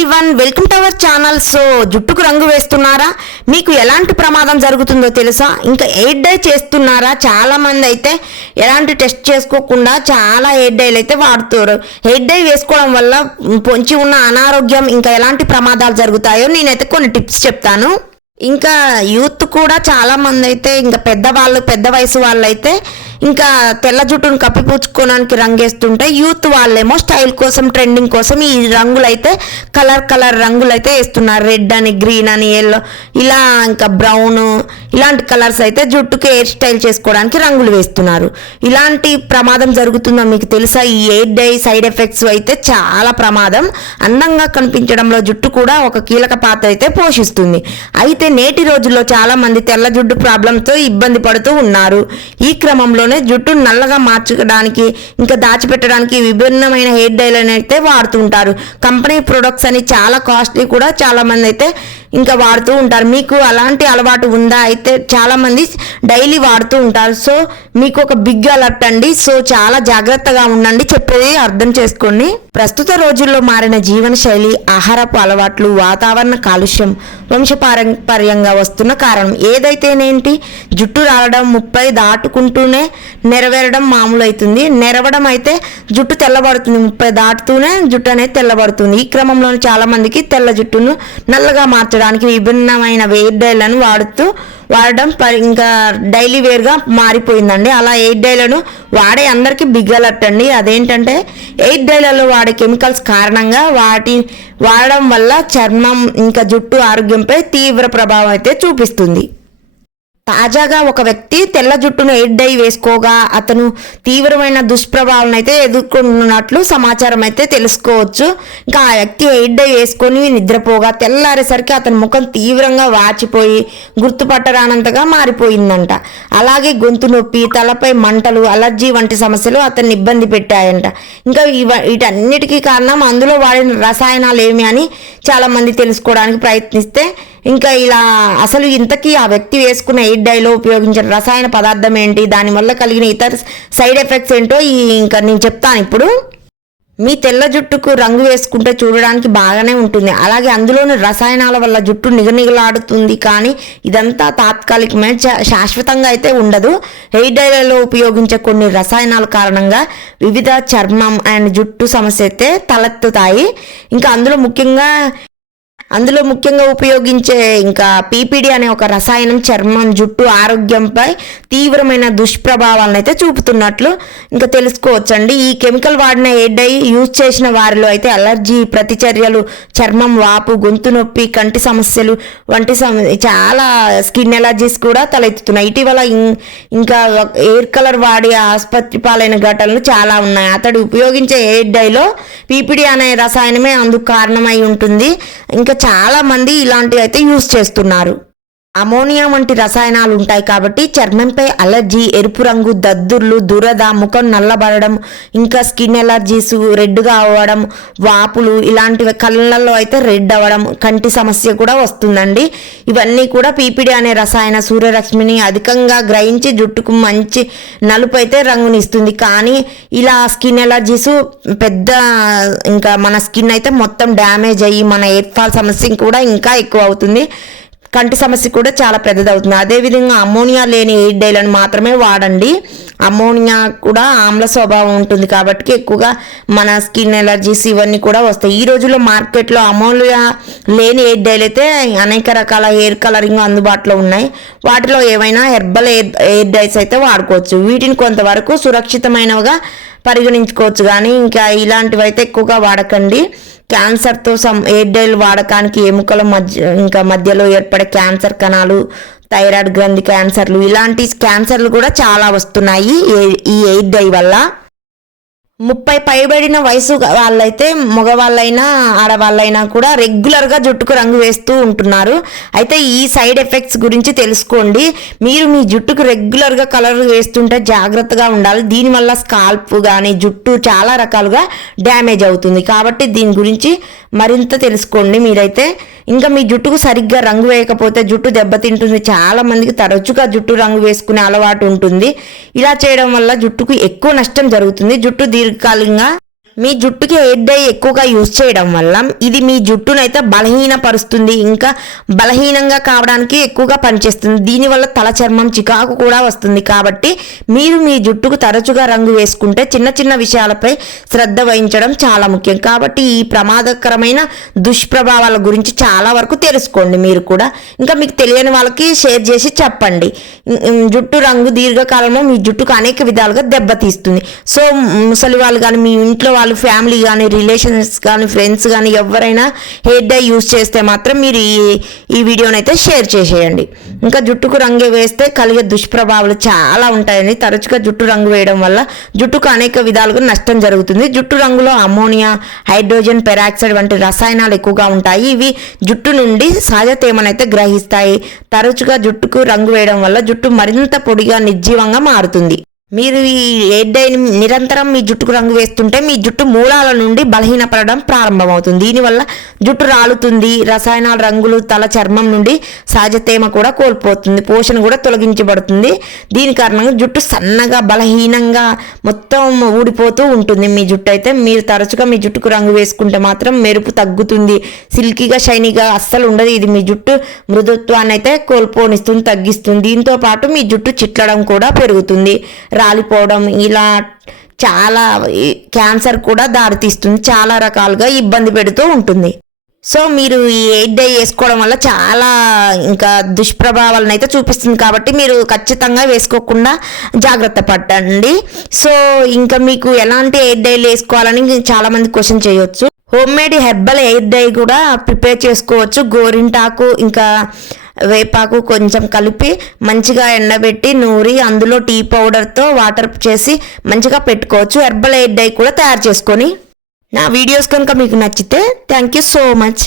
Everyone, welcome to our channel. So జుట్టుకు రంగు వేస్తున్నారా? మీకు ఎలాంటి ప్రమాదం జరుగుతుందో తెలుసా? ఇంకా హెయిర్ డై చేస్తున్నారా? చాలా మంది అయితే ఎలాంటి టెస్ట్ చేసుకోకుండా చాలా హెయిర్ డైలు అయితే వాడుతారు. హెయిర్ డై వేసుకోవడం వల్ల పొంచి ఉన్న అనారోగ్యం ఇంకా ఎలాంటి ప్రమాదాలు జరుగుతాయో నేనైతే కొన్ని టిప్స్ చెప్తాను. ఇంకా యూత్ కూడా చాలా మంది అయితే ఇంకా పెద్ద వయసు వాళ్ళు అయితే ఇంకా తెల్ల జుట్టును కప్పిపుచ్చుకోవడానికి రంగేస్తుంటే, యూత్ వాళ్ళేమో స్టైల్ కోసం ట్రెండింగ్ కోసం ఈ రంగులు అయితే కలర్ రంగులు అయితే వేస్తున్నారు. రెడ్ అని, గ్రీన్ అని, ఎల్లో ఇలా ఇంకా బ్రౌన్ ఇలాంటి కలర్స్ అయితే జుట్టుకి హెయిర్ స్టైల్ చేసుకోవడానికి రంగులు వేస్తున్నారు. ఇలాంటి ప్రమాదం జరుగుతుందో మీకు తెలుసా? ఈ హెయిర్ డై సైడ్ ఎఫెక్ట్స్ అయితే చాలా ప్రమాదం. అందంగా కనిపించడంలో జుట్టు కూడా ఒక కీలక పాత్ర అయితే పోషిస్తుంది. అయితే నేటి రోజుల్లో చాలా మంది తెల్ల జుట్టు ప్రాబ్లంతో ఇబ్బంది పడుతూ ఉన్నారు. ఈ క్రమంలో జుట్టు నల్లగా మార్చడానికి ఇంకా దాచిపెట్టడానికి విభిన్నమైన హెయిర్ డైలను అయితే వాడుతుంటారు. కంపెనీ ప్రొడక్ట్స్ అని చాలా కాస్ట్లీ కూడా చాలా మంది అయితే ఇంకా వాడుతూ ఉంటారు. మీకు అలాంటి అలవాటు ఉందా? అయితే చాలా మంది డైలీ వాడుతూ ఉంటారు. సో మీకు ఒక బిగ్ అలర్ట్ అండి. సో చాలా జాగ్రత్తగా ఉండండి, చెప్పేది అర్థం చేసుకోండి. ప్రస్తుత రోజుల్లో మారిన జీవన శైలి, ఆహారపు అలవాట్లు, వాతావరణ కాలుష్యం వంశపారంపర్యంగా వస్తున్న కారణం ఏదైతేనేంటి, జుట్టు రాలడం 30 దాటుకుంటూనే నెరవేరడం మామూలు అవుతుంది. నెరవడం అయితే జుట్టు తెల్లబడుతుంది. 30 దాటుతూనే జుట్టు అనేది తెల్లబడుతుంది. ఈ క్రమంలో చాలా మందికి తెల్ల జుట్టును నల్లగా మార్చడానికి విభిన్నమైన హెయిర్ డైలను వాడడం ఇంకా డైలీ వేర్గా మారిపోయిందండి. అలా హెయిర్ డైలను వాడే అందరికీ బిగ్ అలర్ట్ అండి. అదేంటంటే హెయిర్ డైలలో వాడే కెమికల్స్ కారణంగా వాడడం వల్ల చర్మం ఇంకా జుట్టు ఆరోగ్యంపై తీవ్ర ప్రభావం అయితే చూపిస్తుంది. తాజాగా ఒక వ్యక్తి తెల్ల జుట్టును హెయిర్ డై వేసుకోగా అతను తీవ్రమైన దుష్ప్రభావాలను అయితే ఎదుర్కొన్నట్లు సమాచారం అయితే తెలుసుకోవచ్చు. ఇంకా ఆ వ్యక్తి హెయిర్ డై వేసుకొని నిద్రపోగా తెల్లారేసరికి అతని ముఖం తీవ్రంగా వాచిపోయి గుర్తుపట్టరానంతగా మారిపోయిందంట. అలాగే గొంతు నొప్పి, తలపై మంటలు, అలర్జీ వంటి సమస్యలు అతన్ని ఇబ్బంది పెట్టాయంట. ఇంకా వీటన్నిటికీ కారణం అందులో వాడిన రసాయనాలు ఏమి అని చాలా మంది తెలుసుకోవడానికి ప్రయత్నిస్తే, ఇంకా ఇలా అసలు ఇంతకీ ఆ వ్యక్తి వేసుకున్న హెయిర్ డైలో ఉపయోగించిన రసాయన పదార్థం ఏంటి, దానివల్ల కలిగిన ఇతర సైడ్ ఎఫెక్ట్స్ ఏంటో ఇంకా నేను చెప్తాను ఇప్పుడు. మీ తెల్ల జుట్టుకు రంగు వేసుకుంటే చూడడానికి బాగానే ఉంటుంది, అలాగే అందులోని రసాయనాల వల్ల జుట్టు నిగనిగలాడుతుంది. కానీ ఇదంతా తాత్కాలికమే, శాశ్వతంగా అయితే ఉండదు. హెయిర్ డైలలో ఉపయోగించే కొన్ని రసాయనాల కారణంగా వివిధ చర్మం అండ్ జుట్టు సమస్య అయితే తలెత్తుతాయి. ఇంకా అందులో ముఖ్యంగా ఉపయోగించే ఇంకా పీపీడీ అనే ఒక రసాయనం చర్మం, జుట్టు ఆరోగ్యంపై తీవ్రమైన దుష్ప్రభావాలను అయితే చూపుతున్నట్లు ఇంకా తెలుసుకోవచ్చండి. ఈ కెమికల్ వాడిన హెయిర్ డై యూజ్ చేసిన వారిలో అయితే అలర్జీ ప్రతిచర్యలు, చర్మం వాపు, గొంతు నొప్పి, కంటి సమస్యలు వంటి చాలా స్కిన్ ఎలర్జీస్ కూడా తలెత్తుతున్నాయి. ఇటీవల ఇంకా హెయిర్ కలర్ వాడి ఆసుపత్రి పాలైన ఘటనలు చాలా ఉన్నాయి. అతడు ఉపయోగించే హెయిర్ డైలో పీపీడీ అనే రసాయనమే అందుకు కారణమై ఉంటుంది. ఇంకా చాలా మంది ఇలాంటివి అయితే యూజ్ చేస్తున్నారు. అమోనియా వంటి రసాయనాలు ఉంటాయి కాబట్టి చర్మంపై అలర్జీ, ఎరుపు రంగు, దద్దుర్లు, దురద, ముఖం నల్లబడడం, ఇంకా స్కిన్ ఎలర్జీస్, రెడ్గా అవ్వడం, వాపులు ఇలాంటివి, కళ్ళల్లో అయితే రెడ్ అవ్వడం, కంటి సమస్య కూడా వస్తుందండి. ఇవన్నీ కూడా పీపీడీ అనే రసాయన సూర్యరశ్మిని అధికంగా గ్రహించి జుట్టుకు మంచి నలుపు అయితే రంగునిస్తుంది. కానీ ఇలా స్కిన్ ఎలర్జీస్ ఇంకా మన స్కిన్ అయితే మొత్తం డ్యామేజ్ అయ్యి మన హెయిర్ ఫాల్ సమస్య కూడా ఇంకా ఎక్కువ అవుతుంది. కంటి సమస్య కూడా చాలా పెద్దదవుతుంది. అదేవిధంగా అమోనియా లేని హెయిర్ డైలను మాత్రమే వాడండి. అమోనియా కూడా ఆమ్ల స్వభావం ఉంటుంది కాబట్టి ఎక్కువగా మన స్కిన్ ఎలర్జీస్ ఇవన్నీ కూడా వస్తాయి. ఈ రోజుల్లో మార్కెట్లో అమోనియా లేని హెయిర్ డైలు అయితే అనేక రకాల హెయిర్ కలరింగ్ అందుబాటులో ఉన్నాయి. వాటిలో ఏవైనా హెర్బల్ హెయిర్ డైస్ అయితే వాడుకోవచ్చు. వీటిని కొంతవరకు సురక్షితమైనవిగా పరిగణించుకోవచ్చు, కానీ ఇంకా ఇలాంటివి అయితే ఎక్కువగా వాడకండి. క్యాన్సర్తో హెయిర్ డైలు వాడకానికి ఎముకల మధ్యలో ఏర్పడే క్యాన్సర్ కణాలు, థైరాయిడ్ గ్రంథి క్యాన్సర్లు ఇలాంటి క్యాన్సర్లు కూడా చాలా వస్తున్నాయి ఈ హెయిర్ డై వల్ల. 30 పైబడిన వయసు వాళ్ళైతే, మగవాళ్ళైనా ఆడవాళ్ళైనా కూడా రెగ్యులర్గా జుట్టుకు రంగు వేస్తూ ఉంటున్నారు. అయితే ఈ సైడ్ ఎఫెక్ట్స్ గురించి తెలుసుకోండి. మీరు మీ జుట్టుకు రెగ్యులర్గా కలర్ వేస్తుంటే జాగ్రత్తగా ఉండాలి. దీనివల్ల స్కాల్ప్ కానీ జుట్టు చాలా రకాలుగా డ్యామేజ్ అవుతుంది. కాబట్టి దీని గురించి మరింత తెలుసుకోండి మీరైతే. ఇంకా మీ జుట్టుకు సరిగ్గా రంగు వేయకపోతే జుట్టు దెబ్బతింటుంది. చాలా మందికి తరచుగా జుట్టు రంగు వేసుకునే అలవాటు ఉంటుంది. ఇలా చేయడం వల్ల జుట్టుకు ఎక్కువ నష్టం జరుగుతుంది. జుట్టు దీర్ఘకాలికంగా మీ జుట్టుకి హెయిర్ డై ఎక్కువగా యూజ్ చేయడం వల్ల ఇది మీ జుట్టునైతే బలహీనపరుస్తుంది, ఇంకా బలహీనంగా కావడానికి ఎక్కువగా పనిచేస్తుంది. దీనివల్ల తల చర్మం చికాకు కూడా వస్తుంది. కాబట్టి మీరు మీ జుట్టుకు తరచుగా రంగు వేసుకుంటే చిన్న చిన్న విషయాలపై శ్రద్ధ వహించడం చాలా ముఖ్యం. కాబట్టి ఈ ప్రమాదకరమైన దుష్ప్రభావాల గురించి చాలా వరకు తెలుసుకోండి. మీరు కూడా ఇంకా మీకు తెలియని వాళ్ళకి షేర్ చేసి చెప్పండి. జుట్టు రంగు దీర్ఘకాలంలో మీ జుట్టుకు అనేక విధాలుగా దెబ్బతీస్తుంది. సో ముసలి వాళ్ళు కానీ, మీ ఇంట్లో వాళ్ళు, ఫ్యామిలీ కానీ, రిలేషన్స్ కానీ, ఫ్రెండ్స్ కానీ ఎవరైనా హెయిర్ డై యూస్ చేస్తే మాత్రం మీరు ఈ వీడియోని అయితే షేర్ చేసేయండి. ఇంకా జుట్టుకు రంగు వేస్తే కలిగే దుష్ప్రభావాలు చాలా ఉంటాయని. తరచుగా జుట్టు రంగు వేయడం వల్ల జుట్టుకు అనేక విధాలుగా నష్టం జరుగుతుంది. జుట్టు రంగులో అమ్మోనియా, హైడ్రోజన్ పెరాక్సైడ్ వంటి రసాయనాలు ఎక్కువగా ఉంటాయి. ఇవి జుట్టు నుండి సహజ తేమనైతే గ్రహిస్తాయి. తరచుగా జుట్టుకు రంగు వేయడం వల్ల జుట్టు మరింత పొడిగా, నిర్జీవంగా మారుతుంది. మీరు ఈ హెయిర్ డైని నిరంతరం మీ జుట్టుకు రంగు వేస్తుంటే మీ జుట్టు మూలాల నుండి బలహీనపడడం ప్రారంభమవుతుంది. దీనివల్ల జుట్టు రాలుతుంది, రసాయనాల రంగులు తల చర్మం నుండి సహజ తేమ కూడా కోల్పోతుంది, పోషణ కూడా తొలగించబడుతుంది. దీని కారణంగా జుట్టు సన్నగా, బలహీనంగా, మొత్తం ఊడిపోతూ ఉంటుంది మీ జుట్టు అయితే. మీరు తరచుగా మీ జుట్టుకు రంగు వేసుకుంటే మాత్రం మెరుపు తగ్గుతుంది, సిల్కీగా, షైనీగా అస్సలు ఉండదు. ఇది మీ జుట్టు మృదుత్వాన్ని అయితే కోల్పోనిస్తుంది, తగ్గిస్తుంది. దీంతో పాటు మీ జుట్టు చిట్లడం కూడా పెరుగుతుంది, రాలిపోవడం, ఇలా చాలా క్యాన్సర్ కూడా దారితీస్తుంది, చాలా రకాలుగా ఇబ్బంది పెడుతూ ఉంటుంది. సో మీరు ఈ హెయిర్ డై వేసుకోవడం వల్ల చాలా ఇంకా దుష్ప్రభావాలను అయితే చూపిస్తుంది. కాబట్టి మీరు ఖచ్చితంగా వేసుకోకుండా జాగ్రత్త పడండి. సో ఇంకా మీకు ఎలాంటి హెయిర్ డైలు వేసుకోవాలని చాలామంది క్వశ్చన్ చేయొచ్చు. Home made herbal hair dye కూడా ప్రిపేర్ చేసుకోవచ్చు. గోరింటాకు ఇంకా వేపాకు కొంచెం కలిపి మంచిగా ఎండబెట్టి నూరి అందులో టీ పౌడర్తో వాటర్ చేసి మంచిగా పెట్టుకోవచ్చు. హెర్బల్ హెయిర్ డై కూడా తయారు చేసుకొని. నా వీడియోస్ కనుక మీకు నచ్చితే థ్యాంక్ యూ సో మచ్.